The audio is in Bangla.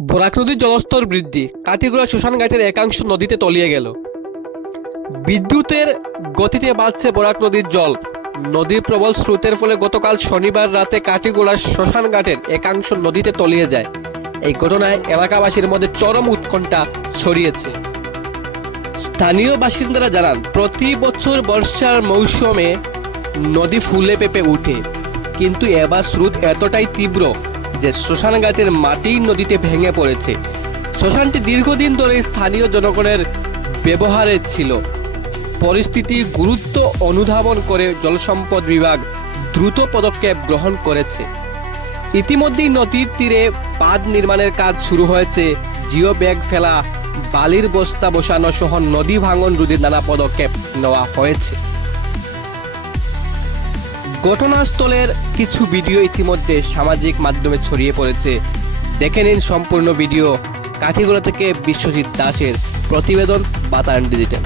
বরাক নদীর জলস্তর বৃদ্ধি, কাটিগড়া শ্মশানঘাটের একাংশ নদীতে তলিয়ে গেল। বিদ্যুতের গতিতে বাড়ছে বরাক নদীর জল। নদীর প্রবল স্রোতের ফলে গতকাল শনিবার রাতে কাটিগড়ার শ্মশানঘাটের একাংশ নদীতে তলিয়ে যায়। এই ঘটনায় এলাকাবাসীর মধ্যে চরম উৎকণ্ঠা ছড়িয়েছে। স্থানীয় বাসিন্দারা জানান, প্রতি বছর বর্ষার মৌসুমে নদী ফুলে পেঁপে ওঠে, কিন্তু এবার স্রোত এতটাই তীব্র যে শ্মশানঘাটের মাটি নদীতে ভেঙে পড়েছে। শ্মশানটি দীর্ঘদিন ধরে স্থানীয় জনগণের ব্যবহারে ছিল। পরিস্থিতি গুরুত্ব অনুধাবন করে জলসম্পদ বিভাগ দ্রুত পদক্ষেপ গ্রহণ করেছে। ইতিমধ্যেই নদীর তীরে বাঁধ নির্মাণের কাজ শুরু হয়েছে। জিও ব্যাগ ফেলা, বালির বস্তা বসানো সহ নদী ভাঙন রোধে নানা পদক্ষেপ নেওয়া হয়েছে। ঘটনাস্থলের কিছু ভিডিও ইতিমধ্যে সামাজিক মাধ্যমে ছড়িয়ে পড়েছে। দেখে নিন সম্পূর্ণ ভিডিও। কাঠিগড়া থেকে বিশ্বজিৎ দাসের প্রতিবেদন, বাতায়ন ডিজিটাল।